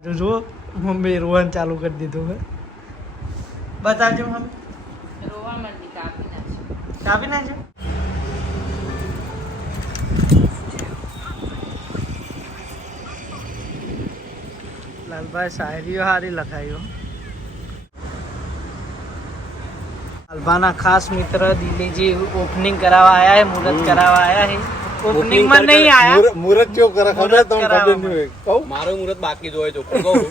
જો મમ્મી રોવાનું ચાલુ કરી દીધું હે. બતાવજો મમ્મી. રોવા માંડી, કાપી નાખજો. કાપી નાખજો. લાલભાઈ શાયરીઓ સારી લખાયો. લાલભાના ખાસ મિત્ર દિલીજી ઓપનિંગ કરાવવા આયા હે, મુહૂર્ત કરાવવા આયા હે. ઓપનિંગ માં નહીં આયા, મુહૂર્ત કેવો કરે ખબર તમને ખબર નહીં હોય. કહું મારો મુહૂર્ત બાકી જ હોય તો કહું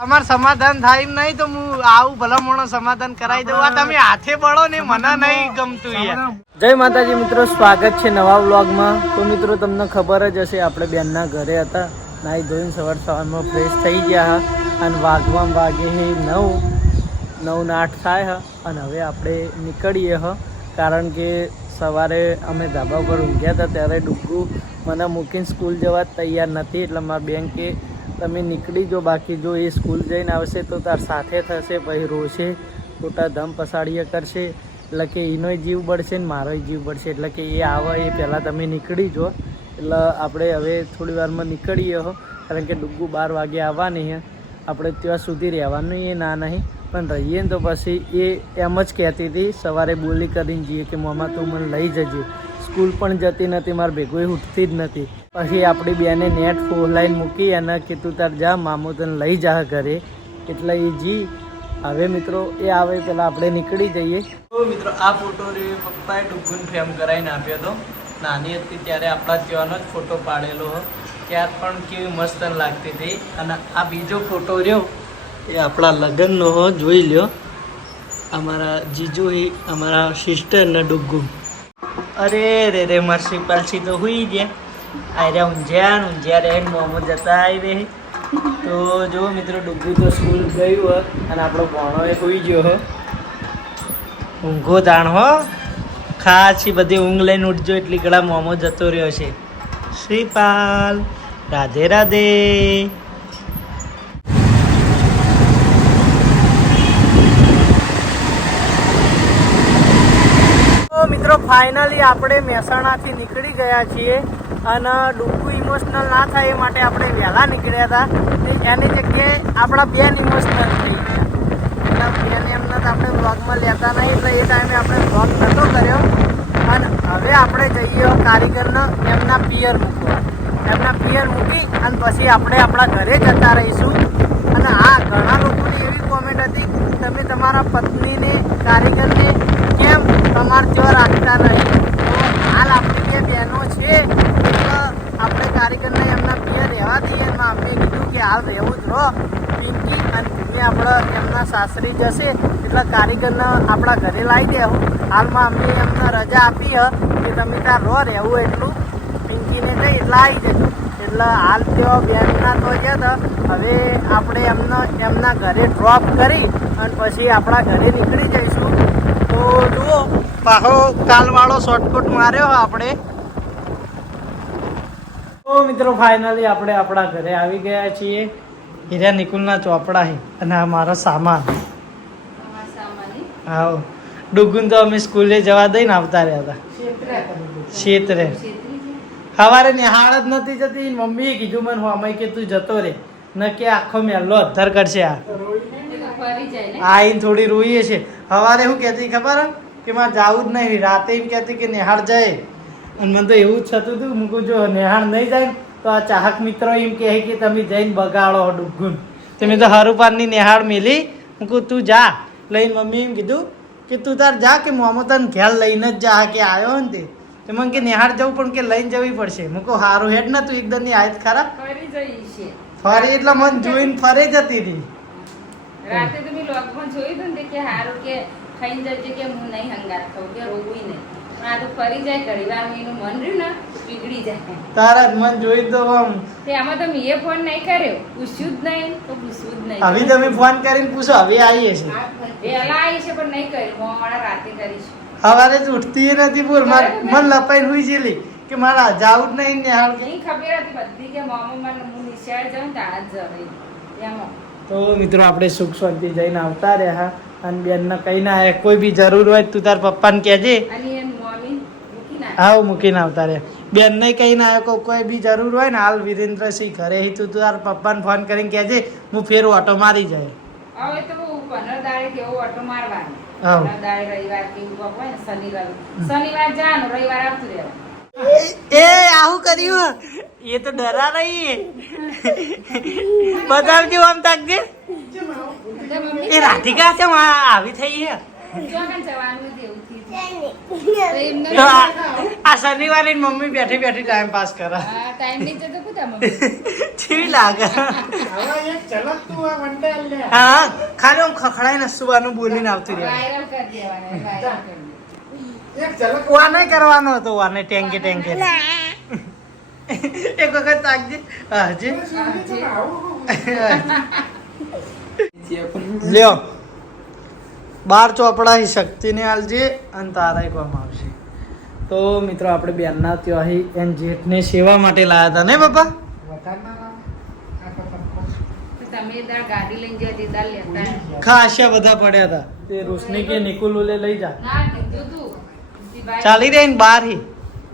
તમાર સમાધાન થાય એમ નહીં તો હું આવું ભલા મોણો સમાધાન કરાવી દઉં. આ તમે હાથે બળો ને મને નહીં ગમતું યાર. જય માતાજી મિત્રો, સ્વાગત છે નવા વ્લોગમાં. તો મિત્રો તમને ખબર જ હશે આપણે બેનના ઘરે હતા, નાઈ ધોઈને સવારમાં ફ્રેશ થઈ ગયા અને વાગે હે 9 ને 8 થાય અને હવે આપણે નીકળીએ કારણ કે સવારે અમે ધાબા પર ઊંઘ્યા હતા ત્યારે ડુગ્ગુ મને મૂકીને સ્કૂલ જવા તૈયાર નથી, એટલે મારા બેન કે તમે નીકળી જો, બાકી જો એ સ્કૂલ જઈને આવશે તો તાર સાથે થશે, પછી રોશે, ખોટા ધમ પસાડીએ કરશે, એટલે કે એનોય જીવ બળશે ને મારોય જીવ બળશે, એટલે કે એ આવે એ પહેલાં તમે નીકળી જો. એટલે આપણે હવે થોડી વારમાં નીકળીએ કારણ કે ડુગ્ગુ 12 વાગે આવવાની છે. આપણે ત્યાં સુધી રહેવાનું એ ના નહીં, પણ રહીએ ને તો પછી એ એમ જ કહેતી હતી સવારે બોલી કરીને જઈએ કે મમ્મા તું મને લઈ જજે. સ્કૂલ પણ જતી નથી, મારે ભેગોય ઉઠતી જ નથી. પછી આપણી બેને નેટ ફોલાઈને મૂકી અને કે તું તાર જા, મામો તને લઈ જા ઘરે. એટલે એ જી હવે મિત્રો એ આવે પહેલાં આપણે નીકળી જઈએ. તો મિત્રો આ ફોટો પપ્પાએ ડુગ્ગુને ફ્રેમ કરાવીને આપ્યો હતો. નાની હતી ત્યારે આપણા ત્યાંનો જ ફોટો પાડેલો ત્યાર પણ કેવી મસ્ત લાગતી હતી. અને આ બીજો ફોટો રહ્યો એ આપણા લગ્નનો જોઈ લ્યો. અમારા જીજુ અમારા સિસ્ટર ને ડુગ્ગુ. અરે રે રે મારી પાલસી તો હુઈ ગયા. આર્યા ઊંઝ્યા રહે મોહમ્મદ જતા આવી રહે. તો જો મિત્રો ડુગ્ગુ તો સ્કૂલ ગયું અને આપણો ભણો એ હુઈ ગયો ઊંઘો તાણ ખાસી બધી ઊંઘ લઈને ઉઠજો એટલી ઘણા મોમો જતો રહ્યો છે. શ્રીપાલ રાધે રાધે. તો મિત્રો ફાઇનલી આપણે મહેસાણાથી નીકળી ગયા છીએ અને ડુગ્ગુ ઇમોશનલ ના થાય એ માટે આપણે વહેલા નીકળ્યા હતા. એની જગ્યાએ આપણા બેન ઇમોશનલ થઈ ગયા એટલે બેન એમને તો આપણે બ્લોગમાં લેતા નહીં, એટલે એ ટાઈમે આપણે બ્લોગ નહોતો કર્યો. અને હવે આપણે જઈએ કારીગરને એમના પિયર મૂકવા. એમના પિયર મૂકી અને પછી આપણે આપણા ઘરે જતા રહીશું. અને હા, ઘણા લોકોની એવી કોમેન્ટ હતી કે તમે તમારા પત્નીને કારીગરને કેમ તમારે ત્યાં રાખતા નહીં. તો હાલ આપણી બે બહેનો છે એટલે આપણે કારીગરને એમના પિયર રહેવા દઈએ. એમાં અમને કીધું કે હાલ રહેવું જ રહો. પિંકી અને ભૂમિ આપણે એમના સાસરી જશે એટલે કારીગરને આપણા ઘરે લાવી દેવું. હાલમાં અમને એમને રજા આપી કે તમે ત્યાં રહો રહેવું એટલું. પિંકીને કહી એટલે આવી જજો. એટલે હાલ તેઓ બેનના તો ગયા હતા. હવે આપણે એમના ઘરે ડ્રોપ કરી અને પછી આપણા ઘરે નીકળી જઈશું. તો જુઓ પાહો કાલવાળો શોર્ટકટ માર્યો આપણે. તો મિત્રો ફાઇનલી આપણે આપણા ઘરે આવી ગયા છીએ. હીરા નિકુલના ચોપડા છે અને આ મારો સામાન. હા, ડુગ્ગુન તો અમે સ્કૂલે જવા દઈને આવતા રહ્યા હતા ક્ષેત્રે. સવારે નિહાળ જ નથી જતી. મમ્મીએ કીધું મને અમે કે તું જતો રે ન કે આખો મેલો અધર કરશે. આઈને થોડી રોઈએ છે. સવારે શું કહેતી ખબર કે મારે જવું જ નહીં. રાતે એમ કહેતી કે નિહાળ જાય અને મને તો એવું જ થતું હતું. મૂકું જો નિહાળ નહીં જાય તો આ ચાહક મિત્રો એમ કહે કે તમે જઈને બગાડો ડુગ્ગુન. તમે તો હરુપારની નિહાળ મેલી. મૂકું તું જા લઈને. મમ્મી એમ કીધું કે તું તાર જા કે મોમો તને ઘેર લઈને જ જા કે આવ્યો ને તે. તો મને કે નિહાળ જવું પણ કે લઈને જવી પડશે. મૂકો સારું હેડ ને તું એકદમ ની આયત ખરાબ ફરી એટલે મને જોઈને ફરે જતી હતી. રાતે તમે લોકમાં જોયું હતું ને કે હારું કે ખાઈને જજે કે હું નહીં હંગાત ખાઉં કે રોવું નહીં. પણ આ તો ફરી જાય ઘડી વાર એનું મન રહ્યું ને પીગળી જાય. તારા જ મન જોઈ તો આમ તે આમાં તો મેં ફોન નહીં કર્યો, પૂછ્યું જ નહીં તો પૂછવું જ નહીં. હવે તમે ફોન કરીને પૂછો હવે આવીએ છે. વહેલા આવી છે પણ નહીં કર્યું. મોડા રાતે કરીશું. સવારે જ ઉઠતી નથી. બોલ મન લપાઈને હુઈ ગયેલી કે મારા જાવું જ નહીં નિહાળ કે. નહીં ખબર હતી બધી કે મામા મને હું નિશાળ જાઉં ત્યાં જ જવાય એમાં. તો મિત્રો આપણે સુખ શાંતિ જઈને આવતા રહ્યા અને બેનને કઈ ના આવે. કોઈ બી જરૂર હોય તું તાર પપ્પાને કહેજે. અને એમ મમ્મી મૂકી નાખે. આવ મૂકીને આવતા રહ્યા. બેન ને કહીને આવ્યો કોઈ બી જરૂર હોય ને હાલ વિરેન્દ્રસિંહ ઘરે તું તાર પપ્પાને ફોન કરીને કહેજે હું ફેર ઓટો મારી જાય. હવે તો 15 દાડે કેવો ઓટો મારવાનો. હા. 15 દાડે રવિવાર કેવું કોક હોય ને શનિવાર જવાનું રવિવાર આવતું રહેવાનું. એ આવું કર્યું એ તો ડરા રહી બતાવજો આમ તાકજે એ રાધિકા છે આવી થઈ છે ચોકન જવાનું જ એવું થયું. તો એમને તો આ શનિવારે એની મમ્મી બેઠી બેઠી ટાઈમ પાસ કરે આ ટાઈમ નહીં જતો કુતા મમ્મી. કેવી લાગે હા ખાલી આમ ખખડાઈને સુવાનું બોલીને આવતી રહે વાયરલ કરી દેવાના વાયરલ કરી. વાને કરવાનો હતો વાને ટેંકે ટેંકે એક વખત તાકજે હજી લ્યો 12 ચોપડા શક્તિને આલજે અને તારાય કોમ આવશે. તો મિત્રો આપણે બેનના ત્યાં એન જેઠને સેવા માટે લાયા હતા ને પપ્પા? તો તમે દાળ ગાડી લઈને ગયા તે દાળ લેતા આવ્યા. ખાસ્યા બધા પડ્યા હતા તે રોશની કે નિકુલ ઓલે લઈ જા ના કીધું તું. ઈ ભાઈ- ચાલી રહી ને બહાર હી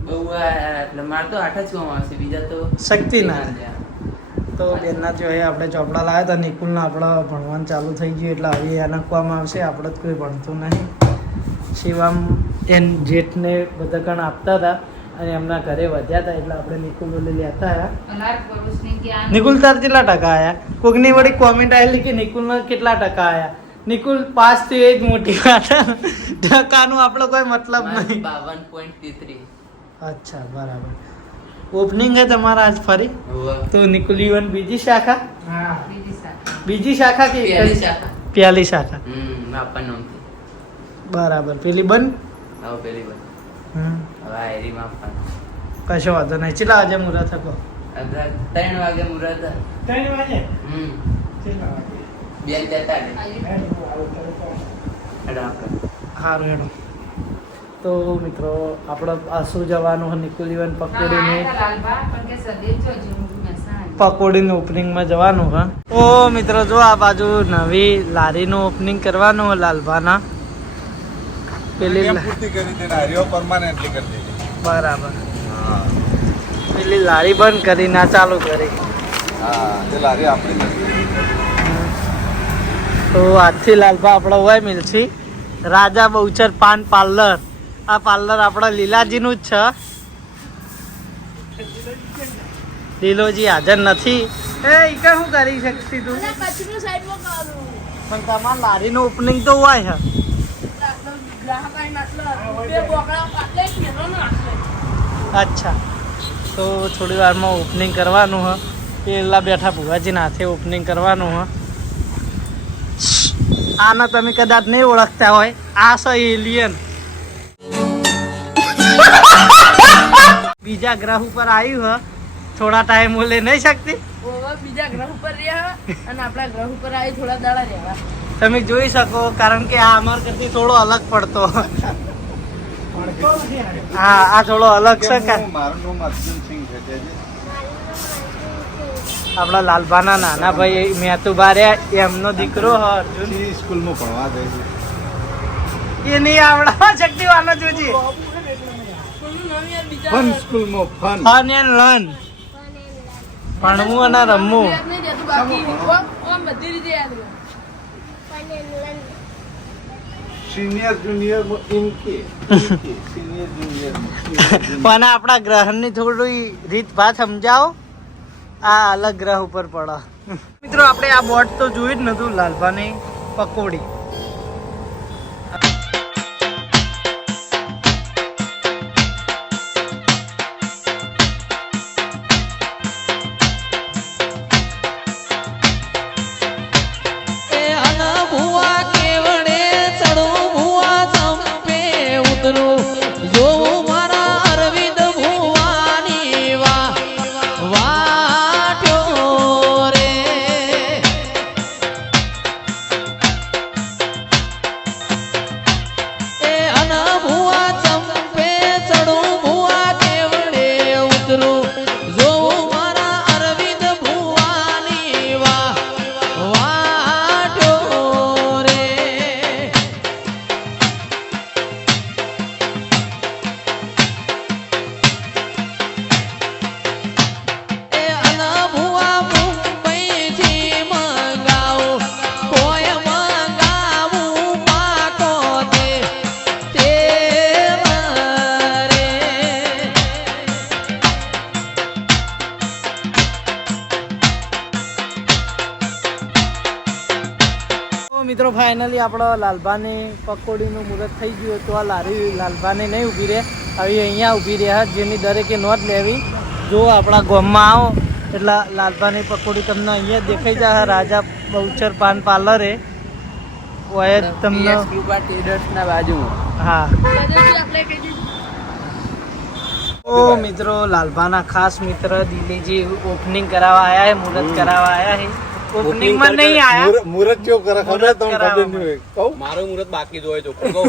બહુ એટલે મારે તો 8 જ કોમ આવશે બીજા તો શક્તિ ના તો બેનના ત્યાં આપણે ચોપડા લાવ્યા હતા નિકુલના આપણે ભણવાનું ચાલુ થઈ ગયું એટલે હવે એના કામ આવશે આપણે તો કોઈ ભણતું નહીં. શિવામ એન જેઠને બધા કણ આપતા હતા અને એમના ઘરે વધ્યા હતા એટલે આપણે નિકુલ ઓલે લેતા આવ્યા. અલાર પરુષની કે આ નિકુલ તાર કેટલા ટકા આયા? કોકની વળી કોમેન્ટ આવેલી કે નિકુલના કેટલા ટકા આયા? નિકુલ પાસ તો એ જ મોટી વાત ટકાનું આપણો કોઈ મતલબ નહીં. 52.33 અચ્છા બરાબર. ઓપનિંગ હે તમારા આજ ફરી તો નિકુલ ઇવન બીજી શાખા બીજી સાથે. બીજી શાખા કે પહેલી શાખા પહેલી શાખા માપન નામથી બરાબર. પેલી બંધ હવે પેલી બસ હવે આયરી માપન કશો વાંધો નહીં. ચેલા વાગે મુહૂર્ત હતો? 3 વાગે મુહૂર્ત 3 વાગે. 2:43 સારું હેડો. તો મિત્રો આપણે આસુ જવાનું હોય નિકુલ ઇવન પકોડીને ના, આ લાલબા પણ કે સદેવ જો જેવું મહેસાણા. પકોડીનું ઓપનિંગમાં જવાનું હા. તો મિત્રો જો આ બાજુ નવી લારીનું ઓપનિંગ કરવાનું હોય લાલભાના પેલી કેમ પૂર્તિ કરી દે ને હરિયો પરમાનન્ટલી કરી દીધી. બરાબર. હા પેલી લારી બંધ કરી ના ચાલુ કરી. હા તે લારી આપણી નથી. તો આજથી લાલભા આપણો હોય મિલસી રાજા બહુચર પાન પાર્લર. આ પાર્લર આપણા લીલાજીનું જ છે. લીલોજી હાજર નથી. એ ઈકા શું કરી શકતી તું? પણ તમારા લારીનું ઓપનિંગ તો હોય છે. અચ્છા તો થોડી વારમાં ઓપનિંગ કરવાનું હ. પેલા બેઠા ભુવાજીના હાથે ઓપનિંગ કરવાનું હ. આના તમે કદાચ નહીં ઓળખતા હોય આ છે એલિયન. બીજા ગ્રહ ઉપર આવ્યું હ થોડા ટાઈમ ઓલે નહીં શકતી. બીજા ગ્રહ ઉપર રહ્યા અને આપણા ગ્રહ ઉપર આવી થોડા દાડા રહેવા. તમે જોઈ શકો કારણ કે આ અમાર કરતી થોડો અલગ પડતો. હા આ થોડો અલગ છે કે મારું નામ અર્જુનસિંહ છે તેજી. આપણા લાલભાના નાના ભાઈ મેતુભા રહ્યા એમનો દીકરો હ અર્જુન. ઈ સ્કૂલમાં ભણવા જાય છે. એ નહીં આવડા શક્તિવાનો જોજી. ફન સ્કૂલમાં ફન. ફન એન્ડ લર્ન ભણવું અને રમવું. યાદ નહીં રહેતું બાકી ઓમ બધી રીતે યાદ રહે. સિનિયર જુનિયર ઇનકે સિનિયર જુનિયર પણ આપણા ગ્રહની થોડી રીત ભાત સમજાવો. આ અલગ ગ્રહ ઉપર પડે. મિત્રો આપણે આ બોર્ડ તો જોયું જ નતું લાલભાની પકોડી. મિત્રો ફાઇનલી આપણો લાલભાને પકોડીનું મુહૂર્ત થઈ ગયું તો આ લારી લાલભાને નહીં ઊભી રહે, હવે અહીંયા ઊભી રહ્યા, જેની દરેકે નોંધ લેવી. જો આપણા ગામમાં આવો એટલે લાલભાની પકોડી તમને અહીંયા જ દેખાઈ જાય. રાજા બહુચર પાન પાર્લરે હોય જ તમને. ટ્રેડર્સના બાજુમાં. હા આપણે કહી દીધું. ઓ મિત્રો લાલભાના ખાસ મિત્ર દિલીજી ઓપનિંગ કરાવવા આયા है, મુહૂર્ત કરાવવા આયા है. ઓપનિંગ માં નહીં આયા, મુહૂર્ત કેવું કરે ખબર તમને ખબર નહીં હોય કહું મારું મુહૂર્ત બાકી જ હોય ચોખ્ખું કહું.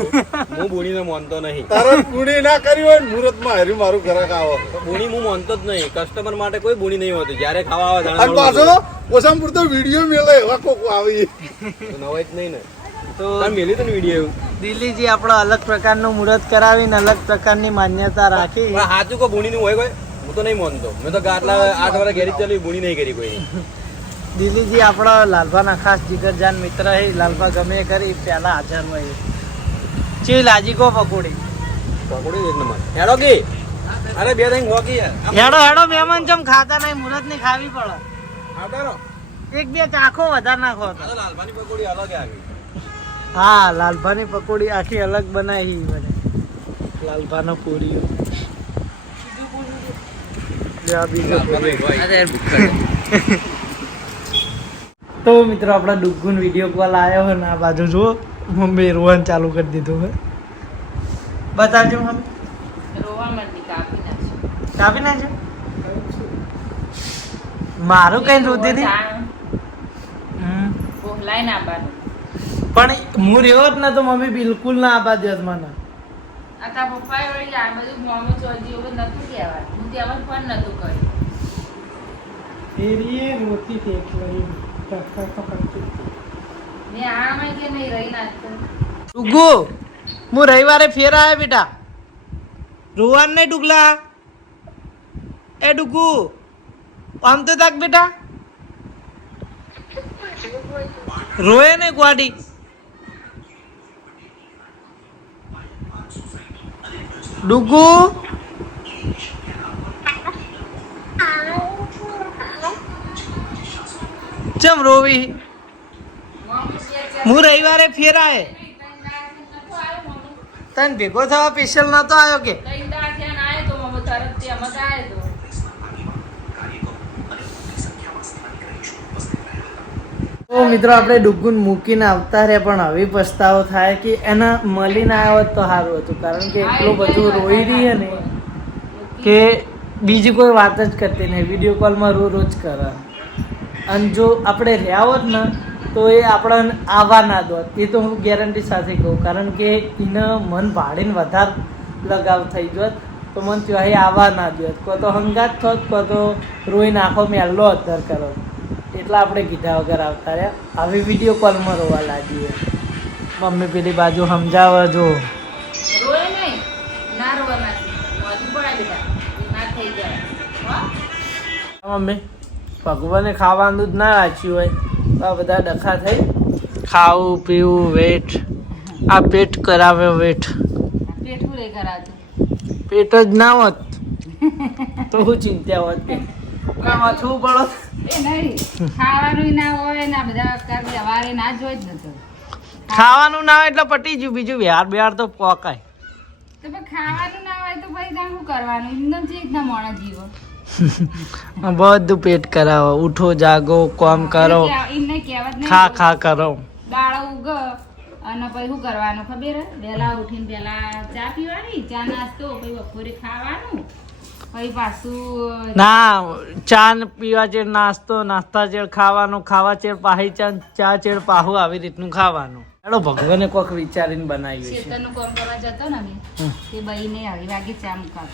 હું બુણીને માનતો નહીં. તારે પૂરી ના કરી હોય ને મુહૂર્ત માં હરી મારું ઘરાક આવો બુણી હું માનતો જ નહીં. કસ્ટમર માટે કોઈ બુણી નહીં હોતી. જ્યારે ખાવા આવે અને પાછો ઓછામાં પૂરતો વિડીયો મેલે એવા કોક આવી નવાય જ નહીં ને. તો તમે મેલી તો ને વિડીયો. દિલ્હીજી આપણો અલગ પ્રકારનું મુહૂર્ત કરાવીને અલગ પ્રકારની માન્યતા રાખી. પણ સાચું કોઈ બુણી નું હોય કોઈ હું તો નહીં માનતો. મેં તો આટલા 8 વર્ષ ઘેરી ચાલી બુણી નહીં કરી કોઈ. દિલ્હીજી આપણો લાલભાના ખાસ જીગરજાન મિત્ર છે. લાલભા ગમે એ કરી પહેલા હાજર હોય. ચી લાજી કો પકોડી પકોડી જ એક નંબર. હેડો કે અરે બે થઈને હોકી હેડો હેડો મહેમાન ચમ ખાતા નહીં, મુહૂર્ત ની ખાવી પડે. આવતારો. એક બે ચાખો વધારે નાખો તો. આ તો લાલભાની પકોડી અલગ આવી. હા લાલભાની પકોડી આખી અલગ બનાવી મને. લાલભાનો પૂરીઓ તો મિત્રો આપણા ડુગ્ગુન વિડીયો કોલ આવ્યો હોય ને આ બાજુ જુઓ, મમ્મી રોવાનું ચાલુ કરી દીધું હોય. બતાવજો મમ્મી. રોવા માંડી, કાપી નાખશું. કાપી નાખજો. મારું કઈ રોતી નહીં. બોલાય ના બાર પણ હું રહ્યો જ ને તો મમ્મી બિલકુલ ના આબા દેત મને. આ તા પપ્પાએ વળી આ બધું મોમો ચોજી એવું નતું કહેવાય. હું ત્યાં પણ નતું કર્યું. ફેરીએ રોતી ફેંક લઈ. મેં આમાં કે નહીં રહી નાખતો. ડુગ્ગુ હું રવિવારે ફેર આવ્યા બેટા. રોવાનું નહીં ડુગલા. એ ડુગ્ગુ આમ તો તાક બેટા. રોએ ને ગ્વાડી. ડુગ્ગુ ચમ રોવી. હું રવિવારે ફેર આયે. તને ભેગો થવા સ્પેશિયલ નતો આવ્યો કે? તો મિત્રો આપણે ડુગ્ગુન મૂકીને આવતા રહ્યા, પણ હવે પસ્તાવો થાય કે એને મળીને આવ્યો તો સારું હતું. કારણ કે એટલું બધું રોઈ રહી છે ને કે બીજી કોઈ વાત જ કરતી નહીં. વિડીયો કોલમાં રોજ કરે. અને જો આપણે રહ્યા હોત ને તો એ આપણને આવવા ના દોત. એ તો હું ગેરંટી સાથે કહું. કારણ કે એને મન ભાડીને વધારે લગાવ થઈ જોત તો મન ત્યાં આવવા ના દોત. કો તો હંગાત થોત, કો તો રોઈને આખો મેલ્લો અધર કરો. એટલા આપણે કીધા વગર આવતા રહ્યા. આવી વિડીયો કોલમાં રોવા લાગીએ. મમ્મી પેલી બાજુ સમજાવે જો. રોય નહીં, ના રોવા માંથી. મોઢું પડાય બેટા, બીમાર થઈ જાય. હો? મમ્મી ભગવાને ખાવાનું જ ના રાખ્યું હોય તો આ બધા ડખા થઈ. ખાવું પીવું વેટ, આ પેટ કરાવે વેટ. પેઠું રે કરાતું. પેટ જ ના હોત તો હું ચિંતા હોત કે વાંચવું પડો. એ નહીં, ખાવાનું ના હોય ને આ બધા વ્યવહારે ના જોઈ જ નતો. ખાવાનું ના હોય એટલે પટી ગયું. બીજું બિહાર બિહાર તો પોકાય. તો પણ ખાવાનું ના હોય તો પછી ત્યાં શું કરવાનું? એકદમ છે એકદમ મોણા જીવો. બધું પેટ કરાવો. ઉઠો જાગો કામ કરો, એમને કહેવત નહીં. ખા ખા કરો. દાડો ઉગ અને પછી શું કરવાનું ખબર હે? વહેલા ઉઠીને પહેલા ચા પીવાની, ચા નાસ્તો, પછી બપોરે ખાવાનું, પછી પાછું ના ચા પીવા ચેડ નાસ્તો, નાસ્તા ચેડ ખાવાનું, ખાવા ચેડ પાહી ચા ચેડ પાહું, આવી રીતનું ખાવાનું. એનો ભગવાને કોક વિચારીને બનાવ્યું છે. ખેતરનું કામ કરવા જતો ને અમે તે બઈને આવી વાગે ચા મુકાવ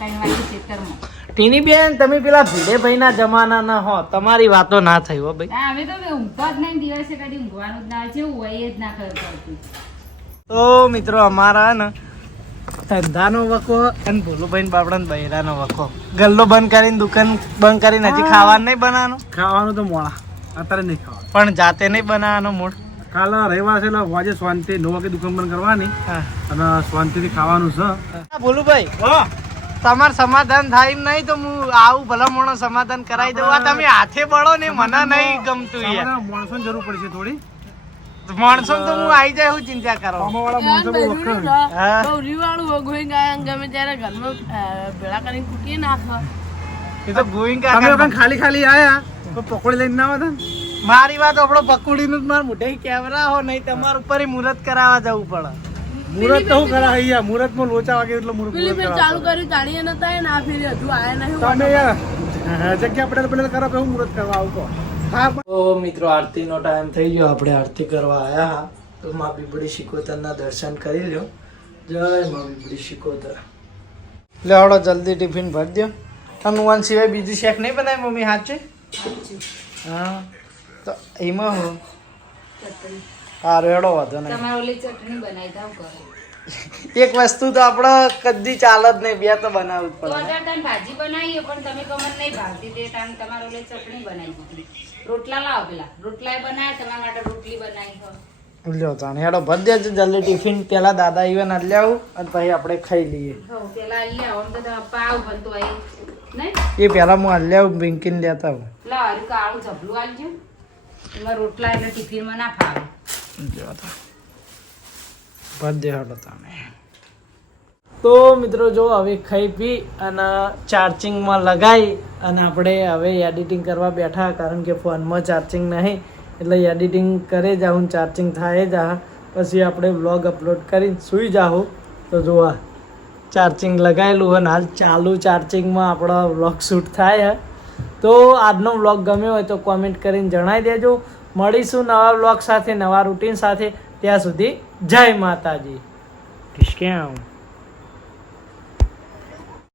3 વાગે ખેતરમાં. ટીની બેન તમે પેલા ભીડે ભાઈના જમાનાના હો, તમારી વાતો ના થઈ હો ભાઈ. હા, અમે તો ઊંઘવા જ નહીં, દિવસે કદી ઊંઘવાનું જ ના હોય છે, એવું હોય જ ના ખબર પડતું. તો મિત્રો અમારા ને ધંધાનો વખો અને ભોલુભાઈ બાપડા બૈરાનો વખો. ગલ્લો બંધ કરીને દુકાન બંધ કરીને હજી ખાવાનું નહીં બનાવવાનું. ખાવાનું તો મોડા અત્યારે નહીં ખાવાનું, પણ જાતે નહીં બનાવવાનો મૂળ. કાલે રવિવાર છે એટલે વાજે શાંતિ 9 વાગે દુકાન બંધ કરવાની હા અને શાંતિથી ખાવાનું છે. ભોલુભાઈ તમારે સમાધાન થાય એમ નહીં તો હું આવું ભલા મોણો સમાધાન કરાવી દઉં. આ તમે હાથે બળો ને મને નહીં ગમતું યાર. માણસોની જરૂર પડશે થોડી. માણસો તો હું આવી જાય હું ચિંતા કરો આમાવાળા માણસો બહુ વખણ. હા. બૌરીવાળું વગોઈ ગાય ગમે ત્યારે ઘરમાં ભેળા કરીને કૂટી નાખો. એ તો ગોવિંદ તમે કાકા વખત ખાલી ખાલી આયા તો પકોડી લઈને ના આવતા ને? મારી વાત આપણો પકોડીનું જ માર મોઢે કેવરા હો નહીં તમારા ઉપર મુહૂર્ત કરાવવા જવું પડે મુહૂર્ત તો શું કરા અહીંયા મુહૂર્તમાં લોચા વાગે એટલે મુહૂર્ત પેલી મુહૂર્ત ફેર ચાલુ કરાવતા. કર્યું તાણીએ નતા ને આ ફેર હજુ આયા નહીં. તમે યાર જગ્યા પડે પેલા કરો કે હું મુહૂર્ત કરવા આવું કહો. હા તો મિત્રો આરતીનો ટાઈમ થઈ ગયો આપણે આરતી કરવા આવ્યા હા તો મા બીબડી શિકોતરના દર્શન કરી લ્યો જય મા બીબડી શિકોતર લે હળો જલ્દી ટિફિન ભરી દો હનુમાન સિવાય બીજું શેક નહીં બનાય મમ્મી હાચે હા તો એમાં હો હા રેડો વાંધો નહીં તમારે ઓલી ચટણી બનાવી દઉં કરો એક વસ્તુ તો આપણે કદી ચાલે જ નહીં બે તો બનાવવું જ તો પડે અઢાર ટાઈમ ભાજી બનાવીએ પણ તમે કમર નહીં ભાવતી તે ટાઈમ તમારે ઓલી ચટણી બનાવી દીધી રોટલા લાવો પેલા રોટલા બનાવ્યા તમારા માટે રોટલી બનાવી હોય લ્યો તાણે હેડો ભરી દેજો જલ્દી ટિફિન પેલા દાદા ઈવન આલી આવું અને પછી આપણે ખાઈ લઈએ હો પેલા લઈ આવો આમ તો તમે પાવ બનતો હોય નહીં એ પેલા હું આલી આવું પિંકીને લેતા આવું લા હરી કાળું ઝબલું આલજો એમાં રોટલા એટલે ટિફિનમાં ના ફાવે જો તો ભરી દે હેડો તાણે તો મિત્રો જો હવે ખાઈ પી અને ચાર્જિંગમાં લગાવી અને આપણે હવે એડિટિંગ કરવા બેઠા કારણ કે ફોનમાં ચાર્જિંગ નહીં એટલે એડિટિંગ કરે જાઉં ચાર્જિંગ થાય જા પછી આપણે વ્લોગ અપલોડ કરીને સૂઈ જાઉં તો જોવા ચાર્જિંગ લગાવેલું અને હાલ ચાલુ ચાર્જિંગમાં આપણો વ્લોગ શૂટ થાય તો આજનો વ્લોગ ગમ્યો હોય તો કોમેન્ટ કરીને જણાવી દેજો મળીશું નવા વ્લોગ સાથે નવા રૂટીન સાથે ત્યાં સુધી જય માતાજી કેમ